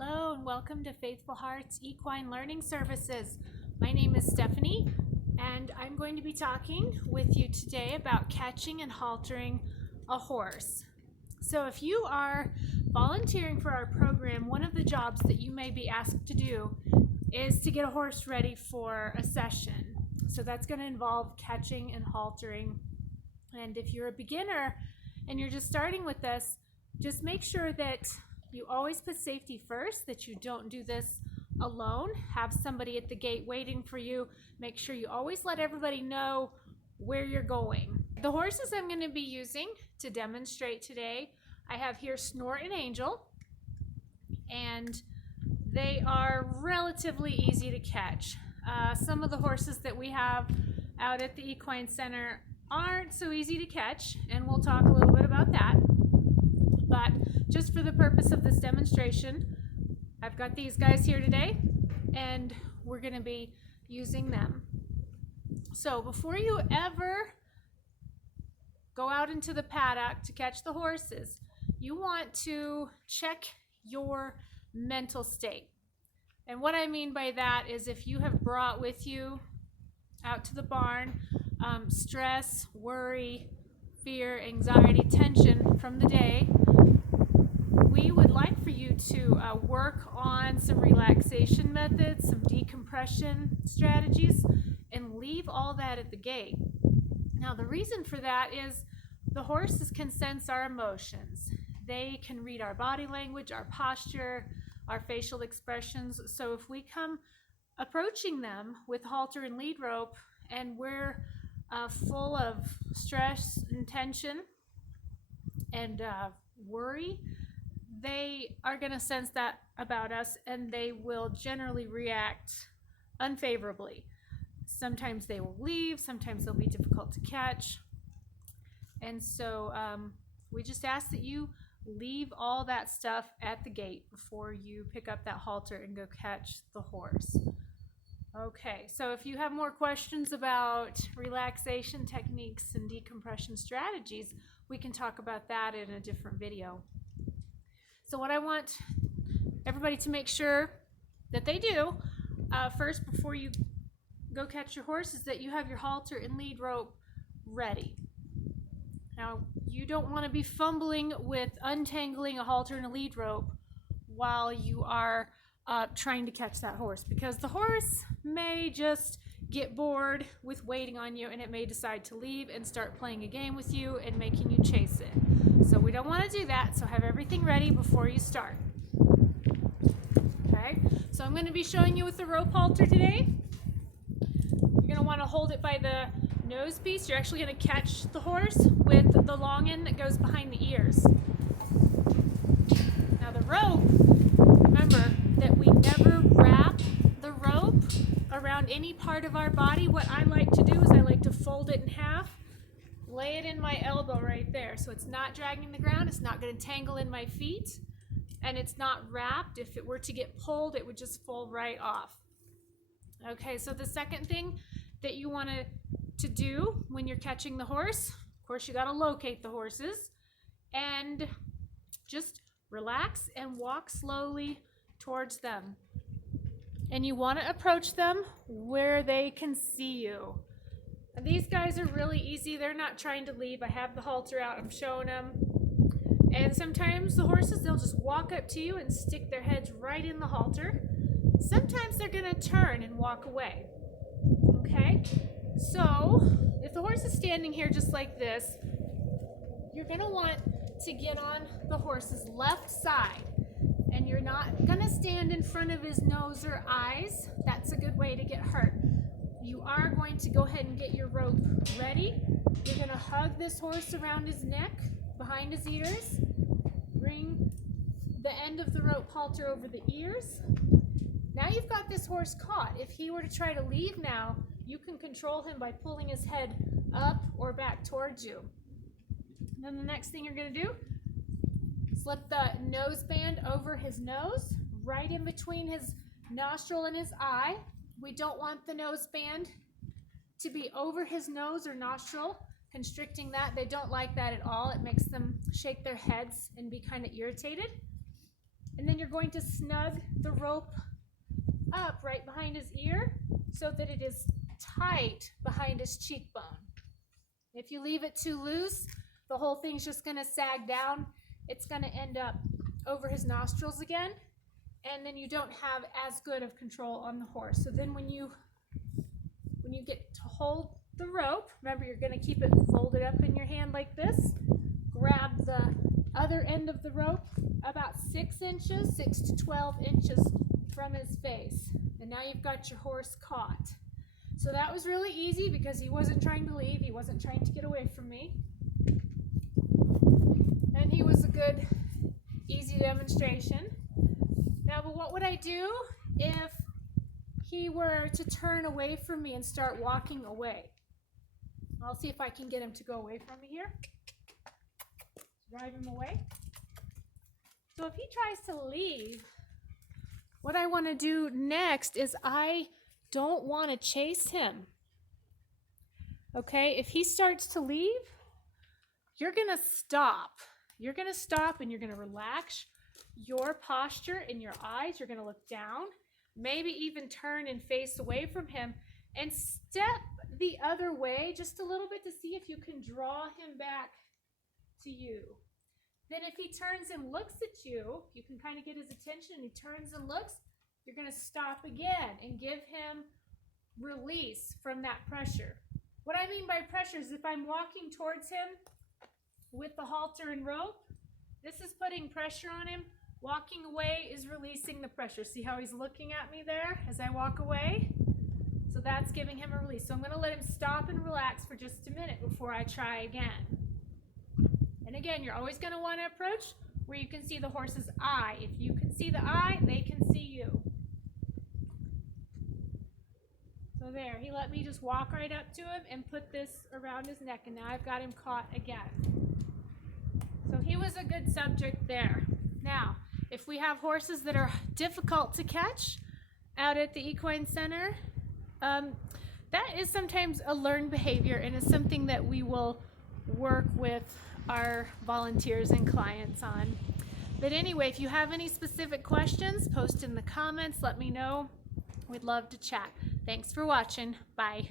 Hello and welcome to Faithful Hearts Equine Learning Services. My name is Stephanie and I'm going to be talking with you today about catching and haltering a horse. So if you are volunteering for our program, one of the jobs that you may be asked to do is to get a horse ready for a session. So that's going to involve catching and haltering. And if you're a beginner and you're just starting with this, just make sure that you always put safety first, that you don't do this alone. Have somebody at the gate waiting for you. Make sure you always let everybody know where you're going. The horses I'm going to be using to demonstrate today, I have here Snort and Angel, and they are relatively easy to catch. Some of the horses that we have out at the Equine Center aren't so easy to catch, and we'll talk a little bit about that. But just for the purpose of this demonstration, I've got these guys here today and we're going to be using them. So before you ever go out into the paddock to catch the horses, you want to check your mental state. And what I mean by that is if you have brought with you out to the barn stress, worry, fear, anxiety, tension from the day, we would like for you to work on some relaxation methods, some decompression strategies, and leave all that at the gate. Now, the reason for that is the horses can sense our emotions. They can read our body language, our posture, our facial expressions. So if we come approaching them with halter and lead rope and we're full of stress and tension and worry, they are going to sense that about us and they will generally react unfavorably. Sometimes they will leave, sometimes they'll be difficult to catch. And so we just ask that you leave all that stuff at the gate before you pick up that halter and go catch the horse. Okay, so if you have more questions about relaxation techniques and decompression strategies, we can talk about that in a different video. So what I want everybody to make sure that they do first before you go catch your horse is that you have your halter and lead rope ready. Now, you don't want to be fumbling with untangling a halter and a lead rope while you are trying to catch that horse, because the horse may just get bored with waiting on you and it may decide to leave and start playing a game with you and making you chase it. So we don't want to do that, so have everything ready before you start. Okay, so I'm going to be showing you with the rope halter today. You're going to want to hold it by the nose piece. You're actually going to catch the horse with the long end that goes behind the ears. Now the rope, remember that we never wrap the rope around any part of our body. What I like to do is I like to fold it in half, lay it in my elbow right there, so it's not dragging the ground, it's not going to tangle in my feet, and it's not wrapped. If it were to get pulled, it would just fall right off. Okay, so the second thing that you want to do when you're catching the horse, of course you got to locate the horses, and just relax and walk slowly towards them. And you want to approach them where they can see you. These guys are really easy. They're not trying to leave. I have the halter out. I'm showing them. And sometimes the horses, they'll just walk up to you and stick their heads right in the halter. Sometimes they're going to turn and walk away. Okay? So if the horse is standing here just like this, you're going to want to get on the horse's left side. And you're not going to stand in front of his nose or eyes. That's a good way to get hurt. You are going to go ahead and get your rope ready. You're going to hug this horse around his neck, behind his ears. Bring the end of the rope halter over the ears. Now you've got this horse caught. If he were to try to leave now, you can control him by pulling his head up or back towards you. And then the next thing you're going to do, slip the nose band over his nose, right in between his nostril and his eye. We don't want the nose band to be over his nose or nostril, constricting that. They don't like that at all. It makes them shake their heads and be kind of irritated. And then you're you're going to snug the rope up right behind his ear so that it is tight behind his cheekbone. If you leave it too loose, the whole thing's just going to sag down. It's going to end up over his nostrils again, and then you don't have as good of control on the horse. So then when you get to hold the rope, remember you're going to keep it folded up in your hand like this. Grab the other end of the rope about 6 inches, 6 to 12 inches from his face. And now you've got your horse caught. So that was really easy because he wasn't trying to leave. He wasn't trying to get away from me. And he was a good, easy demonstration. Now, but what would I do if he were to turn away from me and start walking away? I'll see if I can get him to go away from me here. Drive him away. So if he tries to leave, what I want to do next is I don't want to chase him. Okay, if he starts to leave, you're going to stop. You're going to stop and you're going to relax your posture in your eyes. You're going to look down, maybe even turn and face away from him and step the other way just a little bit to see if you can draw him back to you. Then if he turns and looks at you, you can kind of get his attention and he turns and looks, you're going to stop again and give him release from that pressure. What I mean by pressure is if I'm walking towards him with the halter and rope, this is putting pressure on him. Walking away is releasing the pressure. See how he's looking at me there as I walk away? So that's giving him a release. So I'm going to let him stop and relax for just a minute before I try again. And again, you're always going to want to approach where you can see the horse's eye. If you can see the eye, they can see you. So there, he let me just walk right up to him and put this around his neck, and now I've got him caught again. So he was a good subject there. Now, if we have horses that are difficult to catch out at the equine center, that is sometimes a learned behavior and is something that we will work with our volunteers and clients on. But anyway, if you have any specific questions, post in the comments, let me know. We'd love to chat. Thanks for watching. Bye.